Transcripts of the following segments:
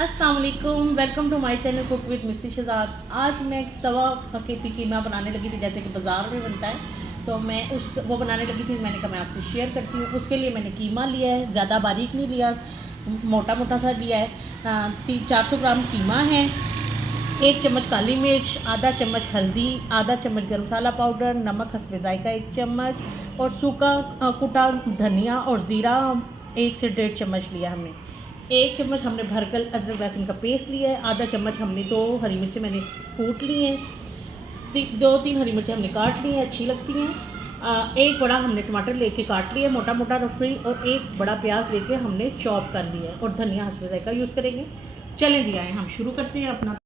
अस्सलाम वालेकुम, welcome to my channel cook with Missi Shahzad. आज मैं तवा हकीकी कीमा बनाने लगी थी, जैसे कि बाज़ार में बनता है। तो मैं वो बनाने लगी थी। मैंने कहा मैं आपसे शेयर करती हूँ। उसके लिए मैंने कीमा लिया है, ज़्यादा बारीक नहीं लिया, मोटा मोटा सा लिया है। 400 ग्राम कीमा है, 1 चम्मच काली मिर्च, आधा चम्मच हल्दी, आधा चम्मच गर्म मसाला पाउडर, नमक हस्बे जायका 1 चम्मच, और सूखा कुटा धनिया और ज़ीरा 1 से 1.5 चम्मच लिया हमने। 1 चम्मच हमने भरकर अदरक लहसुन का पेस्ट लिया है। आधा चम्मच हमने 2 हरी मिर्चें मैंने कूट ली हैं। 2-3 हरी मिर्चें हमने काट ली हैं, अच्छी लगती हैं। एक बड़ा हमने टमाटर लेके काट लिया मोटा मोटा रफली, और एक बड़ा प्याज लेके हमने चॉप कर लिया है, और धनिया हस्बे जायका यूज़ करेंगे। चलें जी, आए हम शुरू करते हैं अपना।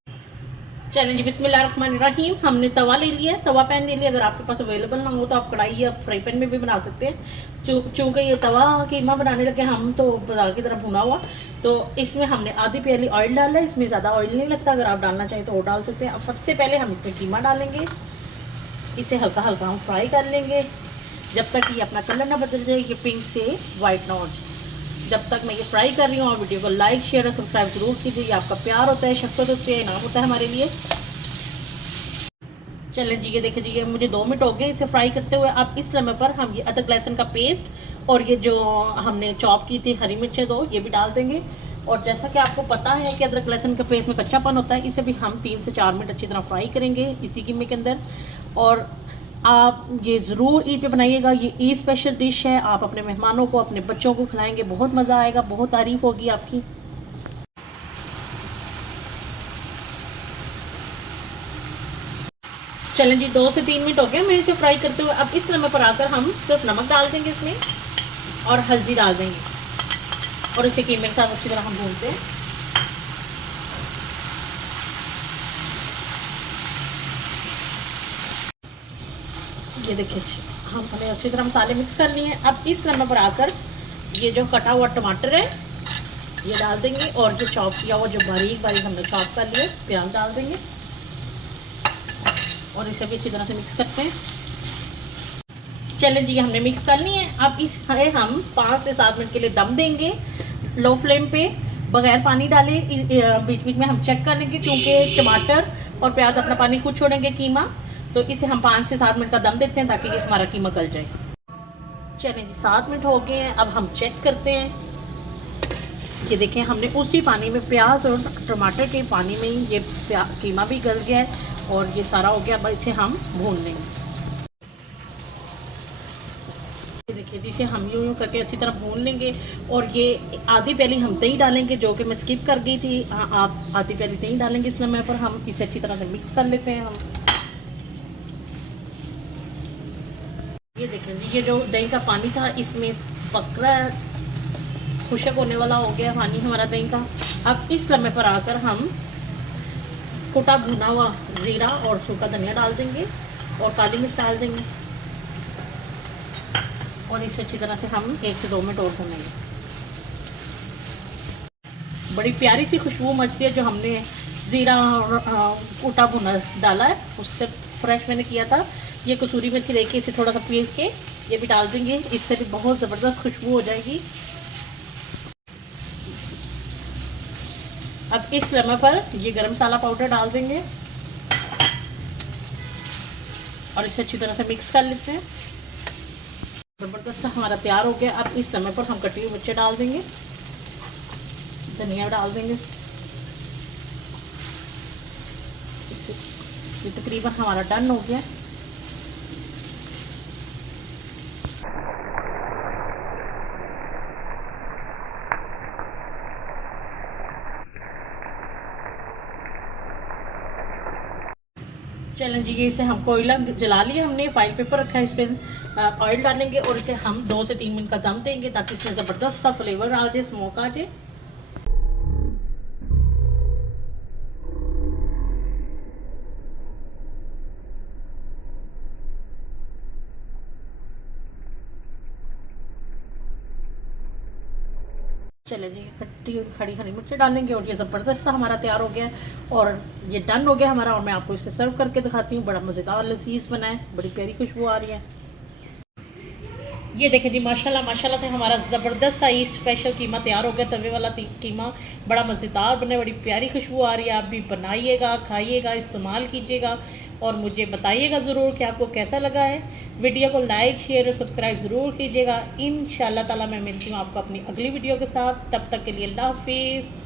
चलें जी, बिस्मिल्लाहिर्रहमानिर्रहीम। हमने तवा ले लिया, तवा पैन ले लिया। अगर आपके पास अवेलेबल ना हो तो आप कढ़ाई या फ्राई पैन में भी बना सकते हैं। चूँकि ये तवा कीमा बनाने लगे हम, तो बाजार की तरफ भुना हुआ, तो इसमें हमने आधी प्याली ऑयल डाला है। इसमें ज़्यादा ऑयल नहीं लगता, अगर आप डालना चाहें तो वो डाल सकते हैं। अब सबसे पहले हम इसमें कीमा डालेंगे, इसे हल्का हल्का हम फ्राई कर लेंगे जब तक ये अपना कलर ना बदल जाए, ये पिंक से वाइट ना हो जाए। जब तक मैं ये फ्राई कर रही हूँ, और वीडियो को लाइक शेयर और सब्सक्राइब जरूर कीजिए। आपका प्यार होता है, शफ़क़त होती है, इनाम होता है हमारे लिए। चलें जी, ये देखिए जी, ये मुझे 2 मिनट हो गए इसे फ्राई करते हुए। अब इस लम्हे पर हम ये अदरक लहसुन का पेस्ट और ये जो हमने चॉप की थी हरी मिर्चें 2, ये भी डाल देंगे। और जैसा कि आपको पता है कि अदरक लहसुन के पेस्ट में कच्चापन होता है, इसे भी हम 3 से 4 मिनट अच्छी तरह फ्राई करेंगे इसी कीमे के अंदर। और आप ये ज़रूर ईद पे बनाइएगा, ये ईद स्पेशल डिश है। आप अपने मेहमानों को, अपने बच्चों को खिलाएंगे, बहुत मज़ा आएगा, बहुत तारीफ़ होगी आपकी। चलें जी, 2 से 3 मिनट हो गए मैं इसे फ्राई करते हुए। अब इस लम्हे पर आकर हम सिर्फ नमक डाल देंगे इसमें, और हल्दी डाल देंगे, और इसे कीमे के साथ अच्छी तरह हम भूनते हैं। ये देखिए, हमने अच्छी तरह मसाले मिक्स कर लिए हैं। अब इस लम्हे पर आकर ये जो कटा हुआ टमाटर है ये डाल देंगे, और जो चॉप किया हुआ, जो बारीक बारीक हमने चॉप कर लिए प्याज डाल देंगे, और इसे भी अच्छी तरह से मिक्स करते हैं। चलें जी, हमने मिक्स कर लिए हैं। अब इस हम 5 से 7 मिनट के लिए दम देंगे लो फ्लेम पे, बगैर पानी डाले। बीच बीच में हम चेक कर लेंगे, क्योंकि टमाटर और प्याज अपना पानी खुद छोड़ेंगे कीमा, तो इसे हम 5 से 7 मिनट का दम देते हैं ताकि ये हमारा कीमा गल जाए। चलें जी, 7 मिनट हो गए हैं। अब हम चेक करते हैं। ये देखें, हमने उसी पानी में, प्याज और टमाटर के पानी में ही ये कीमा भी गल गया है, और ये सारा हो गया। अब इसे हम भून लेंगे। ये देखिए, इसे हम यूँ करके अच्छी तरह भून लेंगे। और ये आधी प्याली हम दही डालेंगे, जो कि मैं स्किप कर गई थी। आप आधी प्याली दही डालेंगे इस लम्हे पर। हम इसे अच्छी तरह से मिक्स कर लेते हैं हम। ये देखें जी, ये जो दही का पानी था इसमें पक रहा है, खुशक होने वाला हो गया पानी हमारा दही का। अब इस लम्हे पर आकर हम कुटा भुना हुआ ज़ीरा और सूखा धनिया डाल देंगे, और काली मिर्च डाल देंगे, और इसे अच्छी तरह से हम 1 से 2 मिनट और भूनेंगे। बड़ी प्यारी सी खुशबू मच रही है, जो हमने ज़ीरा और कुटा भुना डाला है, उससे फ्रेश मैंने किया था। ये कसूरी मेथी देखिए, इसे थोड़ा सा पीस के ये भी डाल देंगे, इससे भी बहुत ज़बरदस्त खुशबू हो जाएगी। अब इस लम्हे पर ये गरम मसाला पाउडर डाल देंगे, और इसे अच्छी तरह से मिक्स कर लेते हैं। ज़बरदस्त सा हमारा तैयार हो गया। अब इस समय पर हम कटी हुई मिर्चें डाल देंगे, धनिया डाल देंगे। इसे ये तकरीबन हमारा डन हो गया। चलें जी, ये इसे हम कोयला जला लिया हमने, फाइल पेपर रखा है, इस पर ऑयल डालेंगे, और इसे हम 2 से 3 मिनट का दम देंगे, ताकि इसमें ज़बरदस्त सा फ्लेवर आ जाए, स्मोक आ जाए। चले जी, खट्टी खड़ी हरी मिर्ची डालेंगे, और ये ज़बरदस्त सा हमारा तैयार हो गया है, और ये डन हो गया हमारा। और मैं आपको इसे सर्व करके दिखाती हूँ। बड़ा मज़ेदार लजीज बना है, बड़ी प्यारी खुशबू आ रही है। ये देखें जी, माशाल्लाह माशाल्लाह से हमारा ज़बरदस्त सा ये स्पेशल कीमा तैयार हो गया। तवे वाला कीमा बड़ा मज़ेदार बने, बड़ी प्यारी खुशबू आ रही है। आप भी बनाइएगा, खाइएगा, इस्तेमाल कीजिएगा और मुझे बताइएगा ज़रूर कि आपको कैसा लगा है। वीडियो को लाइक शेयर और सब्सक्राइब ज़रूर कीजिएगा। इंशाअल्लाह ताला मैं मिलती हूँ आपको अपनी अगली वीडियो के साथ। तब तक के लिए अल्लाह हाफिज़।